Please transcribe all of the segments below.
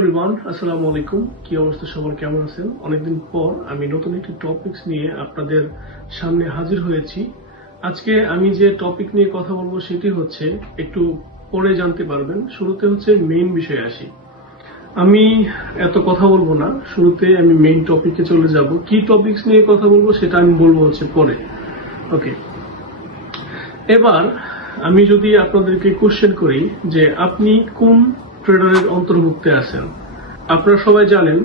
Everyone, আসসালামু আলাইকুম। কি অবস্থা সবার, কেমন আছেন? অনেকদিন পর আমি নতুন একটি টপিকস নিয়ে আপনাদের সামনে হাজির হয়েছি। আজকে আমি যে টপিক নিয়ে কথা বলবো সেটি হচ্ছে, একটু পরে জানতে পারবেন। শুরুতে হচ্ছে মেইন বিষয়ে আসি। আমি এত কথা বলবো না, শুরুতে আমি মেইন টপিকে চলে যাব। কি টপিকস নিয়ে কথা বলবো সেটা আমি বলবো হচ্ছে পরে। ওকে, এবার আমি যদি আপনাদেরকে কোশ্চেন করি যে আপনি কোন ট্রেডারের অন্তর্ভুক্তে আছেন। আপনারা সবাই জানেন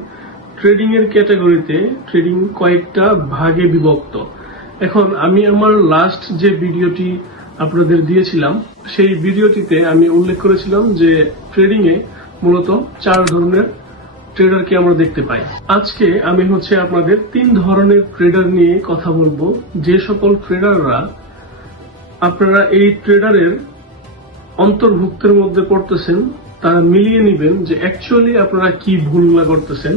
ট্রেডিং এর ক্যাটাগরিতে ট্রেডিং কয়েকটা ভাগে বিভক্ত। এখন আমি আমার লাস্ট যে ভিডিওটি আপনাদের দিয়েছিলাম সেই ভিডিওটিতে আমি উল্লেখ করেছিলাম যে ট্রেডিং এ মূলত 4 ধরনের ট্রেডারকে আমরা দেখতে পাই। আজকে আমি হচ্ছে আপনাদের 3 ধরনের ট্রেডার নিয়ে কথা বলবো, যে সকল ট্রেডাররা আপনারা এই ট্রেডারের অন্তর্ভুক্তের মধ্যে পড়তেছেন তারা মিলিয়ে নেবেন যে অ্যাকচুয়ালি আপনারা কি ভুলগুলা করতেছেন।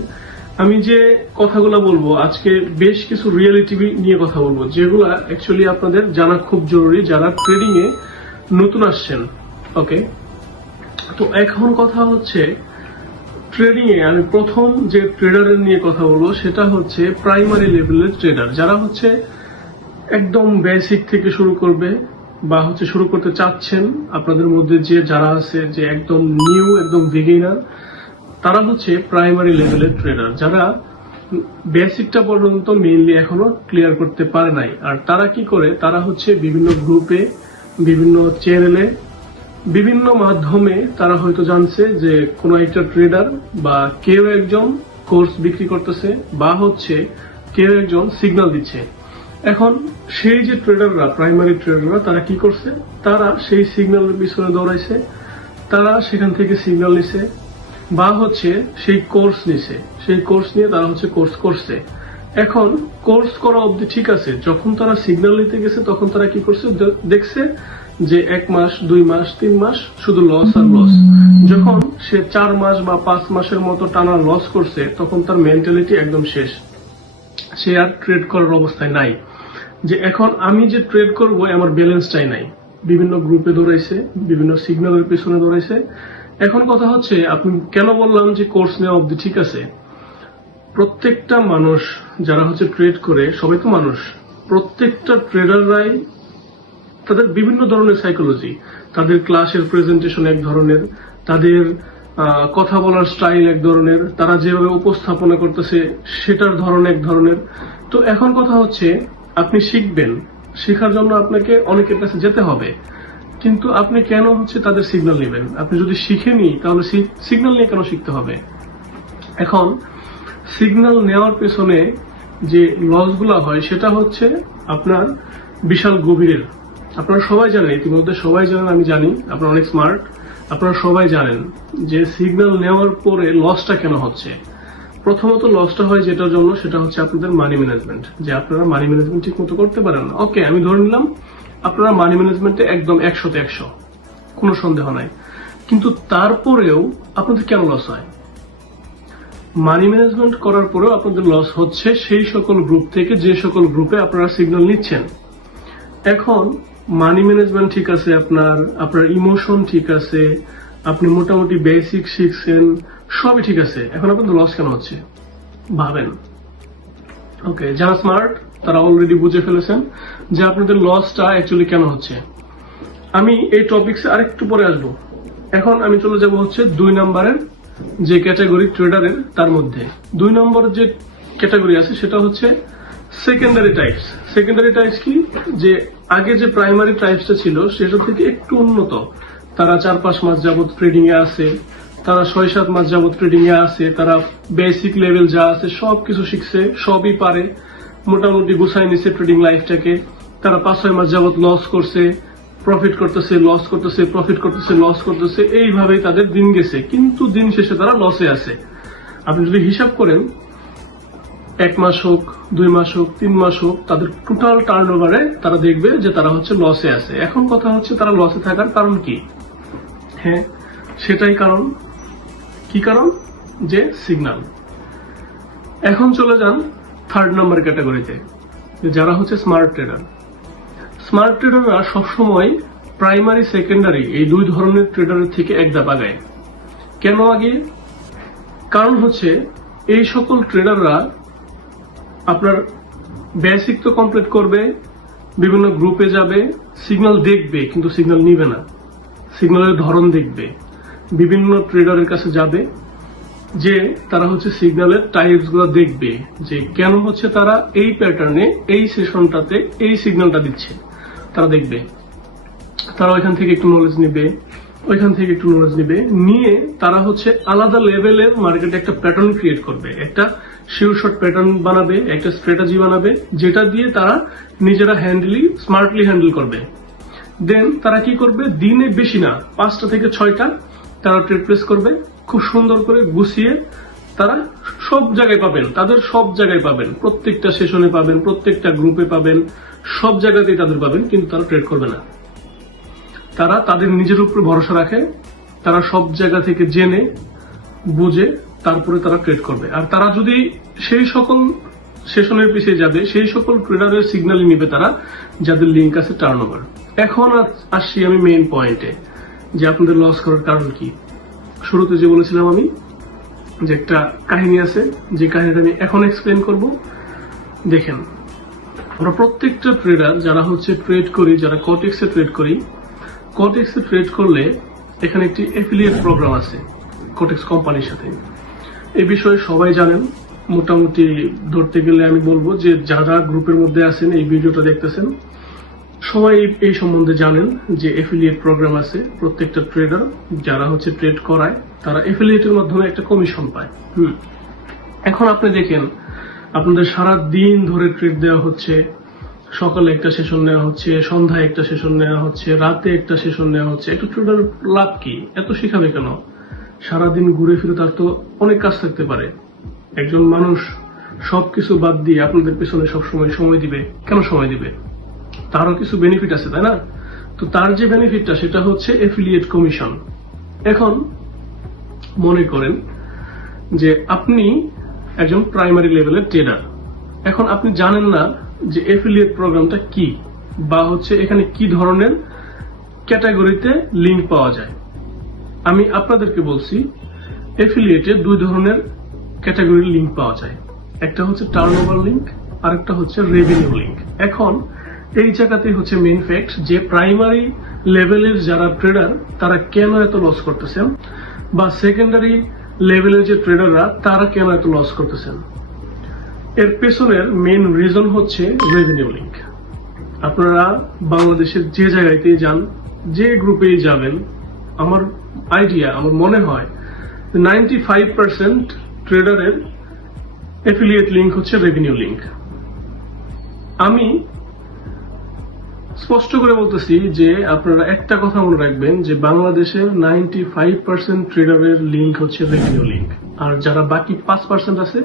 আমি যে কথাগুলো বলবো আজকে বেশ কিছু রিয়েলিটি নিয়ে কথা বলবো, যেগুলা অ্যাকচুয়ালি আপনাদের জানা খুব জরুরি যারা ট্রেডিং এ নতুন আসছেন। ওকে, তো এখন কথা হচ্ছে ট্রেডিং এ আমি প্রথম যে ট্রেডারের নিয়ে কথা বলবো সেটা হচ্ছে প্রাইমারি লেভেলের ট্রেডার, যারা হচ্ছে একদম বেসিক থেকে শুরু করবে বা হচ্ছে শুরু করতে চাচ্ছেন। আপনাদের মধ্যে যে যারা আছে যে একদম নিউ, একদম বিগিনার, তারা হচ্ছে প্রাইমারি লেভেলের ট্রেডার, যারা বেসিকটা পর্যন্ত মেইনলি এখনো ক্লিয়ার করতে পারে নাই। আর তারা কি করে, তারা হচ্ছে বিভিন্ন গ্রুপে, বিভিন্ন চ্যানেলে, বিভিন্ন মাধ্যমে তারা হয়তো জানছে যে কোনো একটা ট্রেডার বা কেউ একজন কোর্স বিক্রি করতেছে বা হচ্ছে কেউ একজন সিগন্যাল দিচ্ছে। এখন সেই যে ট্রেডাররা, প্রাইমারি ট্রেডাররা, তারা কি করছে, তারা সেই সিগন্যালের পিছনে দৌড়াইছে, তারা সেখান থেকে সিগন্যাল নিছে বা হচ্ছে সেই কোর্স নিছে, সেই কোর্স নিয়ে তারা হচ্ছে কোর্স করছে। এখন কোর্স করা অবধি ঠিক আছে, যখন তারা সিগন্যাল নিতে গেছে তখন তারা কি করছে, দেখছে যে 1 মাস, 2 মাস, 3 মাস শুধু লস আর লস। যখন সে 4 মাস বা 5 মাসের মতো টানা লস করছে তখন তার মেন্টালিটি একদম শেষ, সে আর ট্রেড করার অবস্থায় নাই। যে এখন আমি যে ট্রেড করবো আমার ব্যালেন্সটাই নাই, বিভিন্ন গ্রুপে দৌড়াইছে, বিভিন্ন সিগন্যালের পিছনে দৌড়াইছে। এখন কথা হচ্ছে, আপনি কেন বললাম যে কোর্স নেওয়া অবধি ঠিক আছে, প্রত্যেকটা মানুষ যারা হচ্ছে ট্রেড করে, সবাই তো মানুষ, প্রত্যেকটা ট্রেডাররাই তাদের বিভিন্ন ধরনের সাইকোলজি, তাদের ক্লাসের প্রেজেন্টেশন এক ধরনের, তাদের কথা বলার স্টাইল এক ধরনের, তারা যেভাবে উপস্থাপনা করতেছে সেটার ধরন এক ধরনের। তো এখন কথা হচ্ছে, আপনি শিখবেন, শেখার জন্য আপনাকে অনেকের কাছে যেতে হবে, কিন্তু আপনি কেন হচ্ছে তাদের সিগন্যাল নেবেন? আপনি যদি শিখেনি তাহলে সিগন্যাল নিয়ে কেন শিখতে হবে? এখন সিগন্যাল নেওয়ার পেছনে যে লসগুলা হয় সেটা হচ্ছে আপনার বিশাল গভীরের। আপনারা সবাই জানেন, ইতিমধ্যে সবাই জানেন, আমি জানি আপনারা অনেক স্মার্ট, আপনারা সবাই জানেন যে সিগন্যাল নেওয়ার পরে লসটা কেন হচ্ছে। প্রথমত লসটা হয় যেটার জন্য, সেটা হচ্ছে আপনাদের মানি ম্যানেজমেন্ট, যে আপনারা মানি ম্যানেজমেন্ট ঠিক মতো করতে পারেন না। ওকে, আমি ধরে নিলাম আপনারা মানি ম্যানেজমেন্টে একদম 100তে 100, কোনো সন্দেহ নাই, কিন্তু তারপরেও আপনাদের কেন লস হয়? মানি ম্যানেজমেন্ট করার পরেও আপনাদের লস হচ্ছে সেই সকল গ্রুপ থেকে যে সকল গ্রুপে আপনারা সিগন্যাল নিচ্ছেন। এখন মানি ম্যানেজমেন্ট ঠিক আছে, আপনার ইমোশন ঠিক আছে, আপনি মোটামুটি বেসিক শিখছেন, সবই ঠিক আছে, এখন আপনাদের লস কেন হচ্ছে ভাবেন। ওকে, যারা স্মার্ট তারা অলরেডি বুঝে ফেলেছেন যে আপনাদের লসটা অ্যাকচুয়ালি কেন হচ্ছে। আমি এই টপিকসে আরেকটু পরে আসবো। এখন আমি চলে যাব হচ্ছে 2 নম্বরের যে ক্যাটাগরি ট্রেডারের, তার মধ্যে 2 নম্বর যে ক্যাটাগরি আছে সেটা হচ্ছে সেকেন্ডারি টাইপস। সেকেন্ডারি টাইপস কি, যে আগে যে প্রাইমারি টাইপসটা ছিল সেটা থেকে একটু উন্নত, তারা 4-5 মাস যাবত ট্রেডিং এ আছে, তারা 6-7 মাস যাবত ট্রেডিং এ আছে, তারা বেসিক লেভেল যা আছে সবকিছু শিখছে, সবই পারে, মোটামুটি গুছাই নিছে ট্রেডিং লাইফটাকে। তারা 5-6 মাস যাবত লস করছে, প্রফিট করতেছে, লস করতেছে, প্রফিট করতেছে, লস করতেছে, এইভাবেই তাদের দিন গেছে, কিন্তু দিন শেষে তারা লসে আছে। আপনি যদি হিসাব করেন 1 মাস হোক, 2 মাস হোক, 3 মাস হোক, তাদের টোটাল টার্নওভারে তারা দেখবে যে তারা হচ্ছে লসে আছে। এখন কথা হচ্ছে তারা লসে থাকার কারণ কি? হ্যাঁ, সেটাই কারণ। কি কারণ? যে সিগন্যাল। এখন চলে যান 3rd নাম্বার ক্যাটাগরিতে, যারা হচ্ছে স্মার্ট ট্রেডার। স্মার্ট ট্রেডাররা সবসময় প্রাইমারি, সেকেন্ডারি এই 2 ধরনের ট্রেডারের থেকে এক ধাপ আগায়। কেন আগে? কারণ হচ্ছে এই সকল ট্রেডাররা আপনার বেসিক তো কমপ্লিট করবে, বিভিন্ন গ্রুপে যাবে, সিগন্যাল দেখবে কিন্তু সিগন্যাল নিবে না, সিগন্যালের ধরন দেখবে, বিভিন্ন ট্রেডারের কাছে যাবে যে তারা হচ্ছে সিগন্যালের টাইপস গুলো দেখবে যে কেন হচ্ছে তারা এই প্যাটার্নে এই সেশনটাতে এই সিগন্যালটা দিচ্ছে, তারা দেখবে। তারা ওইখান থেকে একটু নলেজ নিবে, ওইখান থেকে একটু নলেজ নিবে, নিয়ে তারা হচ্ছে আলাদা লেভেলের মার্কেটে একটা প্যাটার্ন ক্রিয়েট করবে, একটা শিওর শর্ট প্যাটার্ন বানাবে, একটা স্ট্র্যাটেজি বানাবে, যেটা দিয়ে তারা নিজেরা স্মার্টলি হ্যান্ডেল করবে। দেন তারা কি করবে, দিনে বেশি না 5টা থেকে 6টা তারা ট্রেড প্লেস করবে, খুব সুন্দর করে গুছিয়ে তারা সব জায়গায় পাবেন, তাদের সব জায়গায় পাবেন, প্রত্যেকটা সেশনে পাবেন, প্রত্যেকটা গ্রুপে পাবেন, সব জায়গাতেই তাদের পাবেন, কিন্তু তারা ট্রেড করবে না। তারা তাদের নিজের উপর ভরসা রাখে, তারা সব জায়গা থেকে জেনে বুঝে তারপরে তারা ট্রেড করবে। আর তারা যদি সেই সকল সেশনের পিছিয়ে যাবে, সেই সকল ট্রেডারের সিগন্যালই নিবে তারা, যাদের লিঙ্ক আছে টার্নওভার। এখন আসছি আমি মেইন পয়েন্টে, যে আপনাদের লস করার কারণ কি। শুরুতে যে বলেছিলাম আমি যে একটা কাহিনী আছে, যে কাহিনীটা আমি এখন এক্সপ্লেন করব। দেখেন, আমরা প্রত্যেকটা ট্রেডার যারা হচ্ছে ট্রেড করি, যারা কটেক্সে ট্রেড করি, কটেক্সে ট্রেড করলে এখানে একটি অ্যাফিলিয়েট প্রোগ্রাম আছে কটেক্স কোম্পানির সাথে। এই বিষয়ে সবাই জানেন, মোটামুটি ধরতে গেলে আমি বলবো যে যারা গ্রুপের মধ্যে আছেন, এই ভিডিওটা দেখতেছেন, সবাই এই সম্বন্ধে জানেন যে অ্যাফিলিয়েট প্রোগ্রাম আছে। প্রত্যেকটা ট্রেডার যারা হচ্ছে ট্রেড করায় তারা অ্যাফিলিয়েটের মাধ্যমে একটা কমিশন পায়। এখন আপনি দেখেন, আপনাদের সারা দিন ধরে ট্রেড দেওয়া হচ্ছে, সকালে একটা সেশন নেওয়া হচ্ছে, সন্ধ্যায় একটা সেশন নেওয়া হচ্ছে, রাতে একটা সেশন নেওয়া হচ্ছে। একটা ট্রেডার লাভ কি? এত শিখাবে কেন? সারাদিন ঘুরে ফিরে তার তো অনেক কাজ থাকতে পারে। একজন মানুষ সবকিছু বাদ দিয়ে আপনাদের পেছনে সবসময় সময় দিবে, কেন সময় দিবে? তারও কিছু বেনিফিট আছে, তাই না? তো তার যে বেনিফিটটা সেটা হচ্ছে অ্যাফিলিয়েট কমিশন। এখন মনে করেন যে আপনি একজন প্রাইমারি লেভেলের ট্রেডার, এখন আপনি জানেন না যে অ্যাফিলিয়েট প্রোগ্রামটা কি, বা হচ্ছে এখানে কি ধরনের ক্যাটাগরিতে লিঙ্ক পাওয়া যায়। আমি আপনাদেরকে বলছি, অ্যাফিলিয়েটে 2 ধরনের ক্যাটাগরির লিঙ্ক পাওয়া যায়। একটা হচ্ছে টার্নওভার লিঙ্ক, আর একটা হচ্ছে রেভিনিউ লিঙ্ক। এখন এই জায়গাতেই হচ্ছে মেইন ফ্যাক্ট যে প্রাইমারি লেভেলের যারা ট্রেডার তারা কেন এত লস করতেছেন, বা সেকেন্ডারি লেভেলের যে ট্রেডাররা তারা কেন এত লস করতেছেন। এর পেছনের মেইন রিজন হচ্ছে রেভিনিউ লিঙ্ক। আপনারা বাংলাদেশের যে জায়গাতেই যান, যে গ্রুপেই যাবেন, আমার মনে হয় 95% ট্রেডারের অ্যাফিলিয়েট লিঙ্ক হচ্ছে রেভিনিউ লিঙ্ক। আমি স্পষ্ট করে বলতেছি যে আপনারা একটা কথা মনে রাখবেন যে বাংলাদেশের 95% ট্রেডারের লিঙ্ক হচ্ছে রেভিনিউ লিঙ্ক। আর যারা বাকি 5% আছে,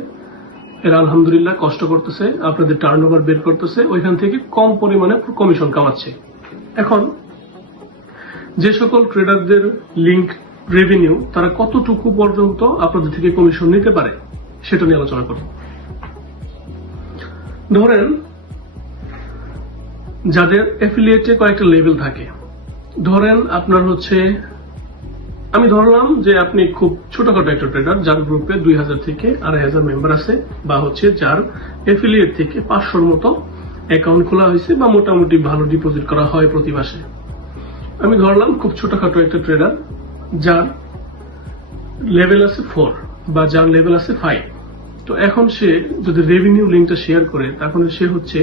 এরা আলহামদুলিল্লাহ কষ্ট করতেছে, আপনাদের টার্নওভার বের করতেছে, ওইখান থেকে কম পরিমাণে কমিশন কামাচ্ছে। এখন যে সকল ট্রেডারদের লিঙ্ক রেভিনিউ, তারা কতটুকু পর্যন্ত আপনাদের থেকে কমিশন নিতে পারে সেটা নিয়ে আলোচনা করব। ধরেন যাদের অ্যাফিলিয়েটে কয়েকটা লেভেল থাকে, ধরেন আপনার হচ্ছে, আমি ধরলাম যে আপনি খুব ছোটখাটো একটা ট্রেডার, যার গ্রুপে 2000 থেকে 2500 মেম্বার আছে, বা হচ্ছে যার অ্যাফিলিয়েট থেকে 500-র মতো অ্যাকাউন্ট খোলা হয়েছে, বা মোটামুটি ভালো ডিপোজিট করা হয় প্রতি মাসে। আমি ধরলাম খুব ছোটখাটো একটা ট্রেডার যার লেভেল আছে 4 বা যার লেভেল আছে 5। তো এখন সে যদি রেভিনিউ লিঙ্কটা শেয়ার করে, তখন সে হচ্ছে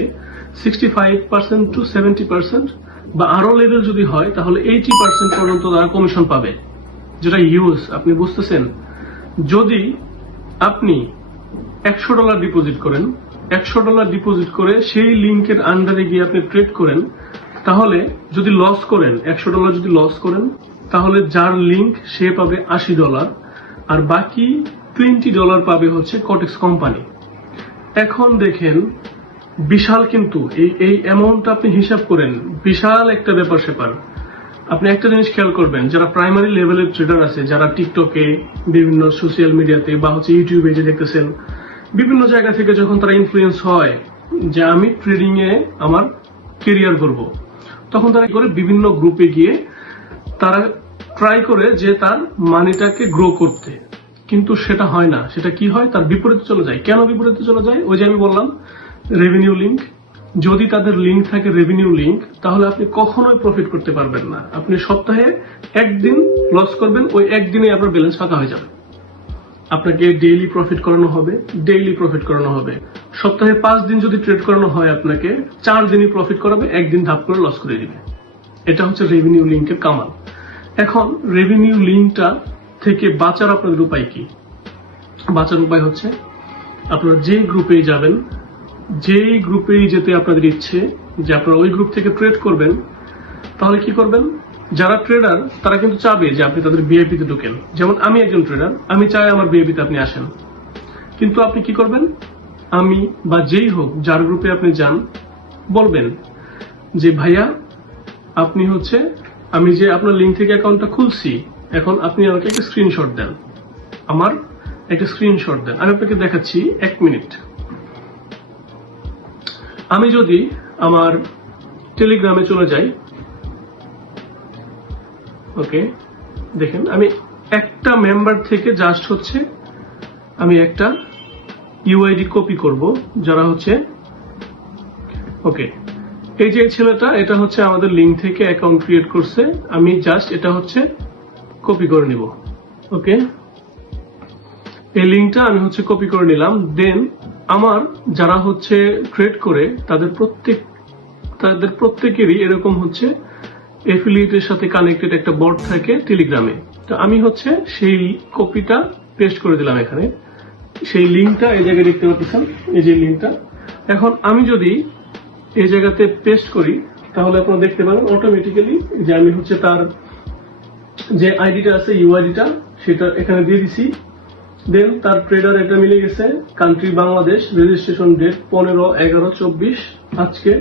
65% to 70%, বা আরো লেভেল যদি হয় তাহলে 80% পর্যন্ত তারা কমিশন পাবে, যেটা ইউজ। আপনি বুঝতেছেন? যদি আপনি $100 ডিপোজিট করেন, $100 ডিপোজিট করে সেই লিঙ্কের আন্ডারে গিয়ে আপনি ট্রেড করেন, তাহলে যদি লস করেন, $100 যদি লস করেন, তাহলে যার লিঙ্ক সে পাবে $80, আর বাকি $20 পাবে হচ্ছে কটেক্স কোম্পানি। এখন দেখেন, বিশাল কিন্তু এই অ্যামাউন্টটা আপনি হিসাব করেন, বিশাল একটা ব্যাপার স্যাপার। আপনি একটা জিনিস খেয়াল করবেন, যারা প্রাইমারি লেভেলের ট্রেডার আছে, যারা টিকটকে, বিভিন্ন সোশ্যাল মিডিয়াতে, বা হচ্ছে ইউটিউবে যে দেখতেছেন, বিভিন্ন জায়গা থেকে যখন তারা ইনফ্লুয়েন্স হয় যে আমি ট্রেডিং এ আমার কেরিয়ার করব, তখন তারা করে বিভিন্ন গ্রুপে গিয়ে তারা ট্রাই করে যে তার মানিটাকে গ্রো করতে। কিন্তু সেটা হয় না। সেটা কি হয়, তার বিপরীতে চলে যায়। কেন বিপরীতে চলে যায়? ওই যে আমি বললাম রেভিনিউ লিঙ্ক। যদি তাদের লিঙ্ক থাকে রেভিনিউ লিঙ্ক, তাহলে আপনি কখনোই প্রফিট করতে পারবেন না। আপনি সপ্তাহে একদিন লস করবেন, ওই একদিনে আপনার ব্যালেন্স ফাঁকা হয়ে যাবে। আপনাকে ডেইলি প্রফিট করানো হবে, ডেইলি প্রফিট করানো হবে। সপ্তাহে 5 দিন যদি ট্রেড করানো হয়, আপনাকে 4 দিনই প্রফিট করাবে, একদিন ধাপ করে লস করে দিবে। এটা হচ্ছে রেভিনিউ লিঙ্কের কামাল। এখন রেভিনিউ লিঙ্কটা থেকে বাঁচার আপনাদের উপায় কি? বাঁচার উপায় হচ্ছে আপনারা যে গ্রুপেই যাবেন, যেই গ্রুপেই যেতে আপনাদের ইচ্ছে যে আপনারা ওই গ্রুপ থেকে ট্রেড করবেন, তাহলে কি করবেন? যারা ট্রেডার তারা কিন্তু চাবে যে আপনি তাদের ভিআইপি তে ঢোকেন। যেমন আমি একজন ট্রেডার, আমি চাই আমার ভিআইপি তে আপনি আসেন। কিন্তু আপনি কি করবেন? আমি বা যেই হোক যার গ্রুপে আপনি যান, বলবেন যে ভাইয়া আপনি হচ্ছে, আমি যে আপনার লিঙ্ক থেকে অ্যাকাউন্টটা খুলছি, এখন আপনি আমাকে একটা স্ক্রিনশট দেন, আমার একটা স্ক্রিনশট দেন। আমি আপনাকে দেখাচ্ছি, 1 মিনিট। আমি যদি আমার টেলিগ্রামে চলে যাই, ওকে, দেখেন আমি একটা মেম্বার থেকে জাস্ট হচ্ছে আমি একটা ইউআইডি কপি করব, যারা হচ্ছে, ওকে, এই যে ছেলেটা, এটা হচ্ছে আমাদের লিঙ্ক থেকে অ্যাকাউন্ট ক্রিয়েট করছে। আমি জাস্ট এটা হচ্ছে কপি করে নিব। ওকে, এই লিঙ্কটা আমি হচ্ছে কপি করে নিলাম। দেন আমার যারা হচ্ছে ট্রেড করে তাদের প্রত্যেকেরই এরকম হচ্ছে এফিলিয়েটের সাথে কানেক্টেড একটা বট থাকে টেলিগ্রামে। তো আমি হচ্ছে সেই কপিটা পেস্ট করে দিলাম এখানে। সেই লিঙ্কটা এই জায়গায় দেখতে পাচ্ছেন, এই যে লিঙ্কটা। এখন আমি যদি এই জায়গাতে পেস্ট করি, তাহলে আপনারা দেখতে পাবেন অটোমেটিক্যালি যে আমি হচ্ছে তার যে আইডিটা আছে, ইউআইডিটা, সেটা এখানে দিয়ে দিছি। দেন তার ট্রেডার এটা মিলে গেছে, কান্ট্রি বাংলাদেশ, রেজিস্ট্রেশন ডেট 15/11/24 আজকে।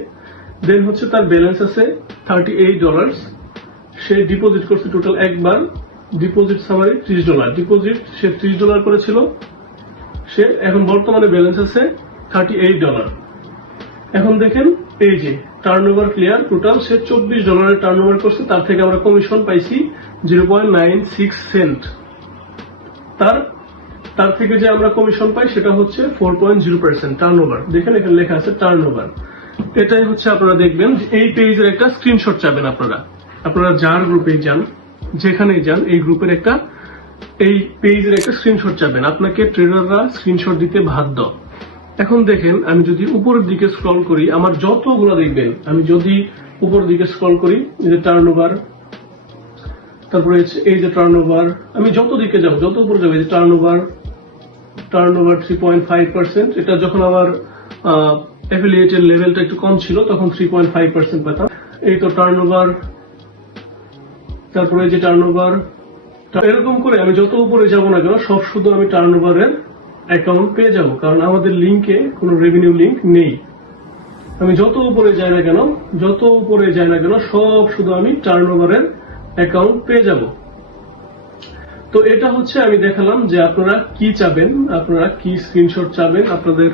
দেন হচ্ছে তার ব্যালেন্স আছে $38। সে ডিপোজিট করছে টোটাল একবার, ডিপোজিট সামারি $30। ডিপোজিট সে $30 করেছিল, সে এখন বর্তমানে ব্যালেন্স আছে $38। এখন দেখেন এই যে টার্নওভার ক্লিয়ার, টোটাল সে $24 টার্নওভার করছে। তার থেকে আমরা কমিশন পাইছি 0.96 সেন্ট। তার থেকে যে আমরা কমিশন পাই সেটা হচ্ছে 4.0% টার্নওভার। দেখেন এখানে লেখা আছে টার্নওভার। এটাই হচ্ছে আপনারা দেখবেন এই পেজের একটা স্ক্রিনশট চাবেন আপনারা যার গ্রুপে যান, যেখানেই যান, এই গ্রুপের একটা, এই পেজের একটা স্ক্রিনশট চাবেন। আপনাকে ট্রেডাররা স্ক্রিনশট দিতে বাধ্য। এখন দেখেন আমি যদি উপরের দিকে স্ক্রল করি, আমার যতগুলো দেখবেন, আমি যদি উপরের দিকে স্ক্রল করি, এই যে টার্নওভার, তারপরে এই যে টার্নওভার, আমি যত দিকে যাবো, যত উপরে যাবো, এই যে টার্নওভার 3.5%। এটা যখন আমার অ্যাফিলিয়েটের লেভেলটা একটু কম ছিল তখন 3.5% পেতাম। এই তো টার্নওভার, তারপরে এই যে টার্নওভার, এরকম করে আমি যত উপরে যাব না কেন, সব শুধু আমি টার্নওভারের অ্যাকাউন্ট পেয়ে যাব, কারণ আমাদের লিঙ্কে কোনো রেভিনিউ লিঙ্ক নেই। আমি যত উপরে যাই না কেন, সব শুধু আমি টার্নওভারের অ্যাকাউন্ট পেয়ে যাব। তো এটা হচ্ছে আমি দেখালাম যে আপনারা কি চাবেন, আপনারা কি স্ক্রিনশট চাবেন, আপনাদের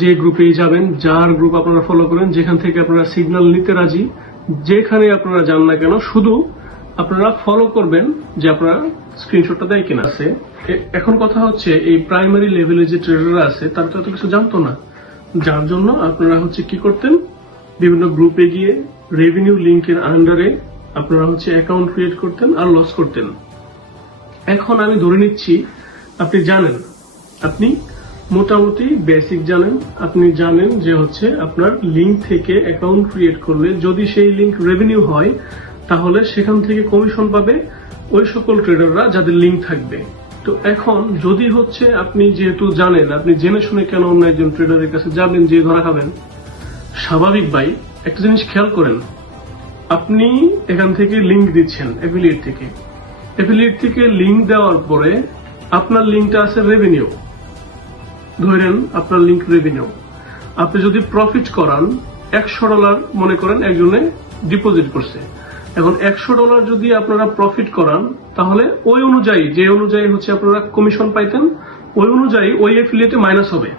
যে গ্রুপেই যাবেন, যার গ্রুপ আপনারা ফলো করেন, যেখান থেকে আপনারা সিগন্যাল নিতে রাজি, যেখানে আপনারা যান না কেন, শুধু আপনারা ফলো করবেন যে আপনারা স্ক্রিনশটটা দেয় কিনা আছে। এখন কথা হচ্ছে এই প্রাইমারি লেভেলে যে ট্রেডাররা আছে তারা তো এত কিছু জানতো না, যার জন্য আপনারা হচ্ছে কি করতেন, বিভিন্ন গ্রুপে গিয়ে রেভিনিউ লিঙ্কের আন্ডারে আপনারা হচ্ছে অ্যাকাউন্ট ক্রিয়েট করতেন আর লস করতেন। এখন আমি ধরে নিচ্ছি আপনি জানেন, আপনি মোটামুটি বেসিক জানেন, আপনি জানেন যে হচ্ছে আপনার লিঙ্ক থেকে অ্যাকাউন্ট ক্রিয়েট করলে যদি সেই লিঙ্ক রেভিনিউ হয়, তাহলে সেখান থেকে কমিশন পাবে ওই সকল ট্রেডাররা যাদের লিঙ্ক থাকবে। তো এখন যদি হচ্ছে আপনি যেহেতু জানেন, আপনি জেনে শুনে কেন অন্য একজন ট্রেডারের কাছে যাবেন, যে ধরা খাবেন? স্বাভাবিক ভাই, একটা জিনিস খেয়াল করেন, আপনি এখান থেকে লিঙ্ক দিচ্ছেন অ্যাফিলিয়েট থেকে লিঙ্ক দেওয়ার পরে আপনার লিঙ্কটা আছে রেভিনিউ, ধরেন আপনার লিঙ্ক রেভিনিউ। আপনি যদি প্রফিট করান, $100 মনে করেন একজনে ডিপোজিট করছে, এখন $100 যদি আপনারা প্রফিট করান, তাহলে ওই অনুযায়ী, যে অনুযায়ী হচ্ছে আপনারা কমিশন পাইতেন, ওই অনুযায়ী ওই অ্যাফিলিয়েটে মাইনাস হবে।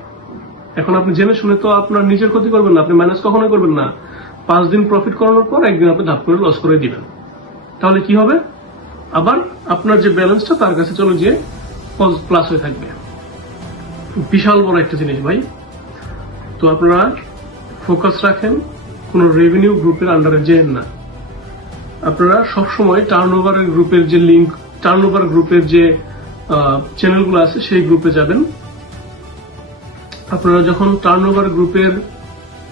এখন আপনি জেনে শুনে তো আপনার নিজের ক্ষতি করবেন না, আপনি মাইনাস কখনোই করবেন না। 5 দিন প্রফিট করানোর পর একদিন আপনি ধাপ করে লস করে দিবেন। তাহলে কি হবে? আবার আপনার যে ব্যালেন্সটা তার কাছে চলে গিয়ে প্লাস হয়ে থাকবে। বিশাল বড় একটা জিনিস ভাই। তো আপনারা ফোকাস রাখেন, কোন রেভিনিউ গ্রুপের আন্ডারে যেন না। আপনারা সবসময় টার্নওভার গ্রুপের যে লিঙ্ক, টার্নওভার গ্রুপের যে চ্যানেলগুলো আছে সেই গ্রুপে যাবেন। আপনারা যখন টার্নওভার গ্রুপের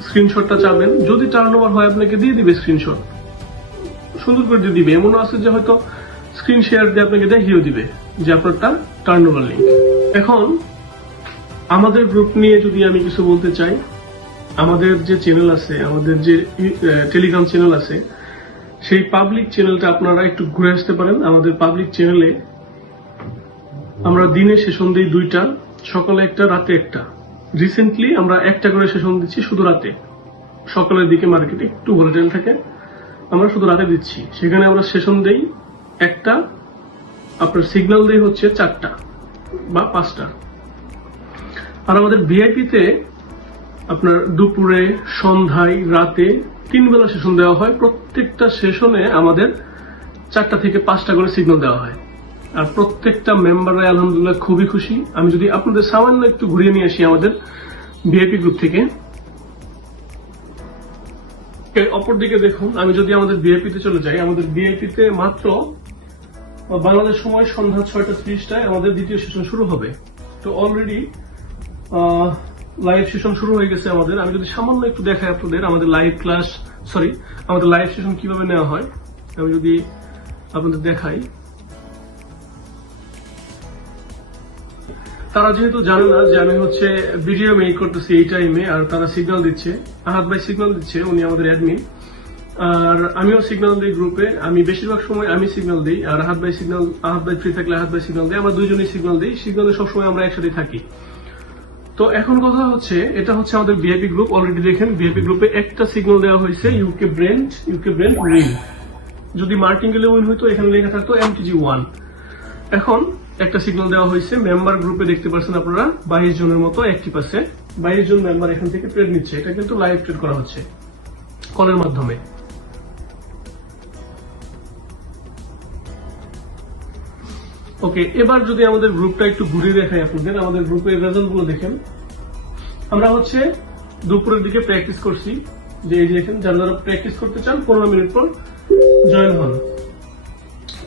স্ক্রিনশটটা চাবেন, যদি টার্নওভার হয় আপনাকে দিয়ে দিবে স্ক্রিনশট, সুন্দর করে দিয়ে দিবে। এমনও আছে যে হয়তো স্ক্রিন শেয়ার দিয়ে আপনাকে দেখিয়েও দিবে যে আপনারটা টার্নওভার লিঙ্ক। এখন আমাদের গ্রুপ নিয়ে যদি আমি কিছু বলতে চাই, আমাদের যে চ্যানেল আছে, আমাদের যে টেলিগ্রাম চ্যানেল আছে, সেই পাবলিক চ্যানেলটা আপনারা একটু ঘুরে আসতে পারেন। আমাদের পাবলিক চ্যানেলে আমরা দিনে সেশন দিই 2টা, সকালে একটা, রাতে একটা। রিসেন্টলি আমরা একটা করে সেশন দিচ্ছি শুধু রাতে। সকালের দিকে মার্কেটে একটু ভোলাটাইল থাকে, আমরা শুধু রাতে দিচ্ছি। সেখানে আমরা সেশন দেই একটা, আপনার সিগন্যাল দেই হচ্ছে 4টা বা 5টা। আর আমাদের ভিআইপিতে আপনার দুপুরে, সন্ধ্যায়, রাতে 3 বেলা সেশন দেওয়া হয়। প্রত্যেকটা সেশনে আমাদের 4টা থেকে 5টা করে সিগন্যাল দেওয়া হয়। আর প্রত্যেকটা মেম্বাররা আলহামদুলিল্লাহ খুবই খুশি। আমি যদি আপনাদের সামান্য একটু ঘুরিয়ে নিয়ে আসি আমাদের ভিআইপি গ্রুপ থেকে, অপরদিকে দেখুন, আমি যদি আমাদের ভিআইপিতে চলে যাই, আমাদের ভিআইপিতে মাত্র বাংলাদেশ সময় সন্ধ্যা 6:30টায় আমাদের দ্বিতীয় সেশন শুরু হবে। তো অলরেডি লাইভ সেশন শুরু হয়ে গেছে আমাদের। আমি যদি সামান্য একটু দেখাই আপনাদের আমাদের আমাদের লাইভ সেশন কিভাবে নেওয়া হয়, আমি যদি আপনাদের দেখাই। তারা যেহেতু জানে না যে আমি হচ্ছে ভিডিও মেক করতেছি এই টাইমে, আর তারা সিগন্যাল দিচ্ছে, আহাদ ভাই সিগন্যাল দিচ্ছে, উনি আমাদের অ্যাডমিন, আর আমিও সিগন্যাল দিই গ্রুপে। আমি বেশিরভাগ সময় আমি সিগন্যাল দিই, আর আহাদ ভাই ফ্রি থাকলে আহাদ ভাই সিগন্যাল দেয়। আমরা দুইজনই সিগন্যাল দিই, সিগন্যালে সবসময় আমরা একসাথে থাকি। তো এখন কথা হচ্ছে, এটা হচ্ছে আমাদের ভিআইপি গ্রুপ। অলরেডি দেখেন ভিআইপি গ্রুপে একটা সিগন্যাল দেওয়া হয়েছে ইউকে ব্রেন্ট উইন। যদি মার্টিঙ্গেলে উইন হইতো এখানে লেখা থাকতো MTG1। এখন একটা সিগন্যাল দেওয়া হয়েছে মেম্বার গ্রুপে, দেখতে পাচ্ছেন আপনারা 22 জনের মতো অ্যাক্টিভ আছে। 22 জন মেম্বার এখান থেকে ট্রেড নিচ্ছে। এটা কিন্তু লাইভ ট্রেড করা হচ্ছে কলের মাধ্যমে। ওকে, এবার যদি আমাদের গ্রুপটা একটু ঘুরিয়ে দেখাই আপনাদের, আমাদের গ্রুপের রেজাল্ট গুলো দেখেন। আমরা হচ্ছে দুপুরের দিকে প্র্যাকটিস করছি, যে এই যে দেখেন, যারা প্র্যাকটিস করতে চান 15 মিনিট পর জয়েন হন।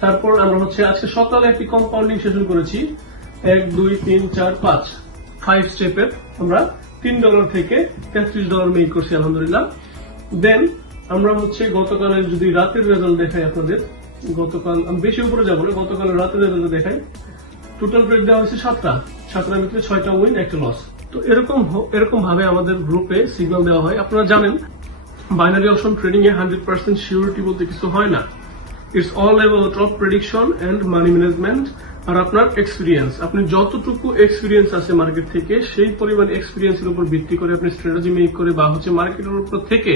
তারপর আমরা হচ্ছে আজকে সকালে একটি কম্পাউন্ডিং সেশন করেছি, 1 2 3 4 5 স্টেপের। আমরা $3 থেকে $33 মেক করছি আলহামদুলিল্লাহ। দেন আমরা হচ্ছে গতকালের যদি রাতের রেজাল্ট দেখাই আপনাদের, গতকাল আমি বেশি উপরে যাবো না, গতকালের রাতের রেজাল্ট দেখাই। টোটাল ট্রেড দেওয়া হয়েছে 7টার ভিতরে 6টা উইন, 1টা লস। তো এরকম ভাবে আমাদের গ্রুপে সিগন্যাল দেওয়া হয়। আপনারা জানেন বাইনারি অপশন ট্রেডিং এ 100% সিউরিটি বলতে কিছু হয় না। It's all about top prediction and money management. আর আপনার এক্সপিরিয়েন্স, আপনি যতটুকু এক্সপিরিয়েন্স আছে মার্কেট থেকে, সেই পরিমাণ এক্সপিরিয়েন্সের উপর ভিত্তি করে আপনি স্ট্র্যাটেজি মেক করে বা হচ্ছে মার্কেটের উপর থেকে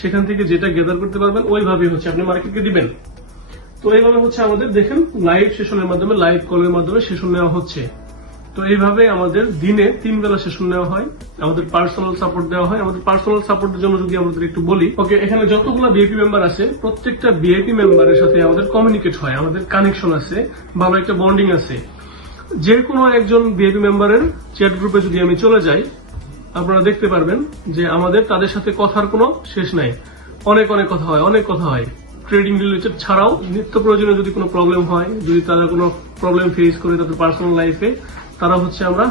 সেখান থেকে যেটা গেদার করতে পারবেন ওইভাবে হচ্ছে আপনি মার্কেটকে দিবেন। তো এইভাবে হচ্ছে আমাদের দেখেন লাইভ সেশনের মাধ্যমে, লাইভ কলের মাধ্যমে সেশন নেওয়া হচ্ছে। তো এইভাবে আমাদের দিনে 3 বেলা সেশন নেওয়া হয়। আমাদের পার্সোনাল সাপোর্ট দেওয়া হয়। আমাদের পার্সোনাল সাপোর্টের জন্য যদি আমাদের একটু বলি, ওকে, এখানে যতগুলো ভিআইপি মেম্বার আছে প্রত্যেকটা ভিআইপি মেম্বারের সাথে আমাদের কমিউনিকেট হয়, আমাদের কানেকশন আছে, ভালো একটা বন্ডিং আছে। যে কোনো একজন ভিআইপি মেম্বারের চ্যাট গ্রুপে যদি আমি চলে যাই, আপনারা দেখতে পারবেন যে আমাদের তাদের সাথে কথার কোনো শেষ নাই। অনেক কথা হয় ট্রেডিং রিলেটেড ছাড়াও নিত্য প্রয়োজনে যদি কোনো প্রবলেম হয়, যদি তারা কোনো প্রবলেম ফেস করে তাদের পার্সোনাল লাইফে, তারা হচ্ছে আমরা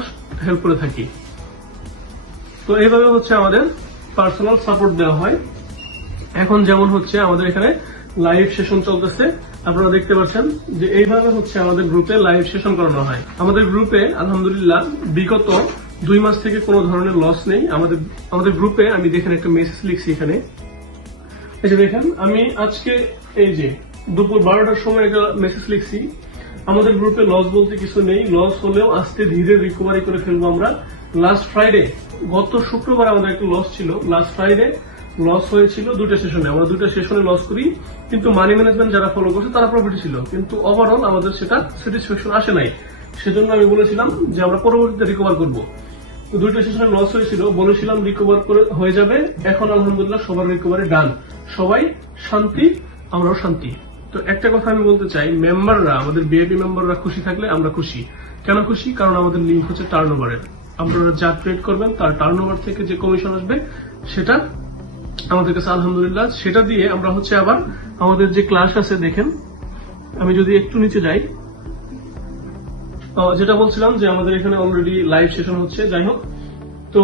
হেল্প করে থাকি। তো এইভাবে হচ্ছে আমাদের পার্সোনাল সাপোর্ট দেওয়া হয়। এখন যেমন হচ্ছে আমাদের এখানে লাইভ সেশন চলতেছে, আপনারা দেখতে পাচ্ছেন যে এইভাবে হচ্ছে আমাদের গ্রুপে লাইভ সেশন করানো হয়। আমাদের গ্রুপে আলহামদুলিল্লাহ বিগত 2 মাস থেকে কোনো ধরনের লস নেই। আমাদের গ্রুপে আমি দেখেন একটা মেসেজ লিখছি এখানে, এই যে দেখেন, আমি আজকে এই যে দুপুর 12টার সময় একটা মেসেজ লিখছি, আমাদের গ্রুপে লস বলতে কিছু নেই, লস হলেও আস্তে ধীরে রিকভারি করে ফেলবো আমরা। লাস্ট ফ্রাইডে, গত শুক্রবার আমাদের একটা লস ছিল, লাস্ট ফ্রাইডে লস হয়েছিল 2টা সেশনে। আমরা 2টা সেশনে লস করি, কিন্তু মানি ম্যানেজমেন্ট যারা ফলো করছে তারা প্রফিট ছিল, কিন্তু ওভারঅল আমাদের সেটা স্যাটিসফ্যাকশন আসে নাই। সেজন্য আমি বলেছিলাম যে আমরা পরবর্তীতে রিকভার করবো। 2টা সেশনে লস হয়েছিল, বলেছিলাম রিকভার করে হয়ে যাবে। এখন আলহামদুলিল্লাহ সবার রিকভারি ডান, সবাই শান্তি, আমরাও শান্তি। তো একটা কথা আমি বলতে চাই, মেম্বাররা, আমাদের ভিআইপি মেম্বাররা খুশি থাকলে আমরা খুশি। কেন খুশি? কারণ আমাদের লিঙ্ক হচ্ছে টার্নওভারের। আপনারা যা ট্রেড করবেন তার টার্নওভার থেকে যে কমিশন আসবে সেটা আমাদের কাছে আলহামদুলিল্লাহ, সেটা দিয়ে আমরা হচ্ছে আবার আমাদের যে ক্লাস আছে, দেখেন আমি যদি একটু নিচে যাই, যেটা বলছিলাম যে আমাদের এখানে অলরেডি লাইভ সেশন হচ্ছে। যাই হোক, তো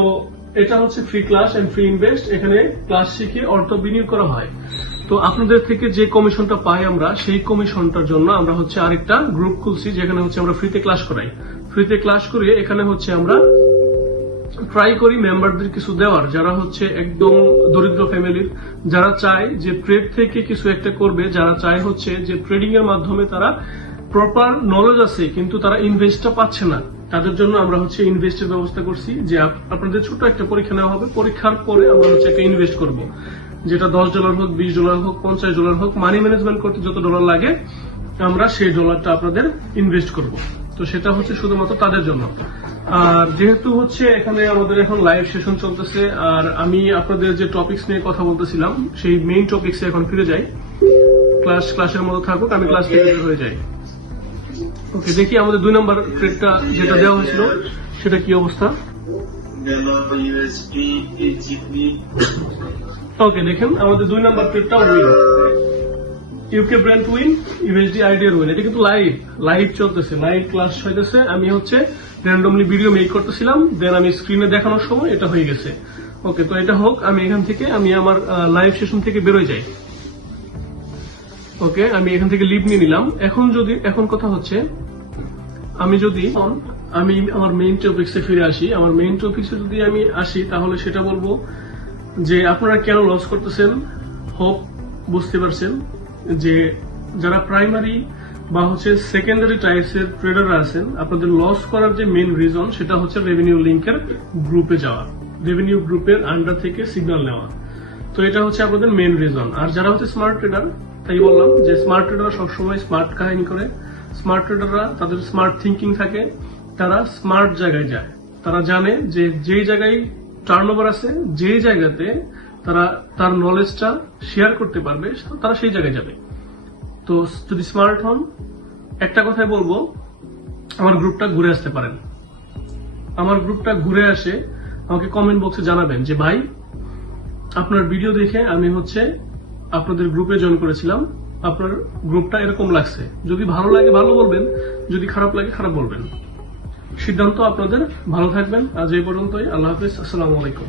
এটা হচ্ছে free class and free invest. এখানে ক্লাস শিখে অর্থ বিনিয়োগ করা হয়। তো আপনাদের থেকে যে কমিশনটা পাই আমরা, সেই কমিশনটার জন্য আমরা হচ্ছে আরেকটা গ্রুপ খুলছি, যেখানে হচ্ছে আমরা ফ্রিতে ক্লাস করাই। ফ্রিতে ক্লাস করিয়ে এখানে হচ্ছে আমরা ট্রাই করি মেম্বারদের কিছু দেওয়ার, যারা হচ্ছে একদম দরিদ্র ফ্যামিলির, যারা চায় যে ট্রেড থেকে কিছু একটা করবে, যারা চায় হচ্ছে যে ট্রেডিং এর মাধ্যমে তারা প্রপার নলেজ আছে কিন্তু তারা ইনভেস্টটা পাচ্ছে না, তাদের জন্য আমরা হচ্ছে ইনভেস্টের ব্যবস্থা করছি। যে আপনাদের ছোট একটা পরীক্ষা নেওয়া হবে, পরীক্ষার পরে আমরা হচ্ছে একটা ইনভেস্ট করব, যেটা $10 হোক, $20 হোক, $50 হোক, মানি ম্যানেজমেন্ট করতে যত ডলার লাগে আমরা সেই ডলারটা আপনাদের ইনভেস্ট করব। তো সেটা হচ্ছে শুধুমাত্র তাদের জন্য। আর যেহেতু হচ্ছে এখানে আমাদের এখন লাইভ সেশন চলতেছে, আর আমি আপনাদের যে টপিকস নিয়ে কথা বলতেছিলাম সেই মেইন টপিকসে এখন ফিরে যাই। ক্লাসের মতো থাকুক, আমি ক্লাস থেকে বের হয়ে যাই। ওকে, দেখি আমাদের 2 নম্বর ট্রেডটা যেটা দেওয়া হয়েছিল সেটা কি অবস্থা। ওকে, দেখেন আমাদের 2 নম্বর ট্রেডটা win, UK brand win, USD আইডিয়ার উইন। এটা কিন্তু লাইভ চলতেছে, লাইভ ক্লাস হইতেছে। আমি হচ্ছে র্যান্ডমলি ভিডিও মেক করতেছিলাম, দেন আমি স্ক্রিনে দেখানোর সময় এটা হয়ে গেছে। ওকে, তো এটা হোক, আমি এখান থেকে আমি আমার লাইভ সেশন থেকে বেরোয় যাই। ওকে, আমি এখান থেকে লিভ নিয়ে নিলাম। এখন কথা হচ্ছে আমি আমার মেইন টপিক্সে ফিরে আসি। আমার মেইন টপিক্সে যদি আমি আসি তাহলে সেটা বলবো যে আপনারা কেন লস করতেছেন। হোপ বুঝতে পারছেন যে যারা প্রাইমারি বা হচ্ছে সেকেন্ডারি টাইপসের ট্রেডাররা আছেন, আপনাদের লস করার যে মেইন রিজন সেটা হচ্ছে রেভিনিউ লিঙ্কের গ্রুপে যাওয়া, রেভিনিউ গ্রুপের আন্ডার থেকে সিগন্যাল নেওয়া। তো এটা হচ্ছে আপনাদের মেইন রিজন। আর যারা হচ্ছে স্মার্ট ট্রেডার, তাই বললাম যে স্মার্ট ট্রেডাররা সবসময় স্মার্ট কাহিনী করে। স্মার্ট ট্রেডাররা তাদের স্মার্ট থিঙ্কিং থাকে, তারা স্মার্ট জায়গায় যায়। তারা জানে যে যেই জায়গায় টার্নওভার আছে, যেই জায়গাতে তারা তার নলেজটা শেয়ার করতে পারবে, তারা সেই জায়গায় যাবে। তো যদি স্মার্ট হন, একটা কথাই বলবো, আমার গ্রুপটা ঘুরে আসতে পারেন। আমার গ্রুপটা ঘুরে আসে আমাকে কমেন্ট বক্সে জানাবেন যে ভাই আপনার ভিডিও দেখে আমি হচ্ছে আপনাদের গ্রুপে জয়েন করেছিলাম, আপনার গ্রুপটা এরকম লাগছে। যদি ভালো লাগে ভালো বলবেন, যদি খারাপ লাগে খারাপ বলবেন। সিদ্ধান্ত আপনাদের। ভালো থাকবেন। আজ এই পর্যন্তই। আল্লাহ হাফিজ। আসসালামু আলাইকুম।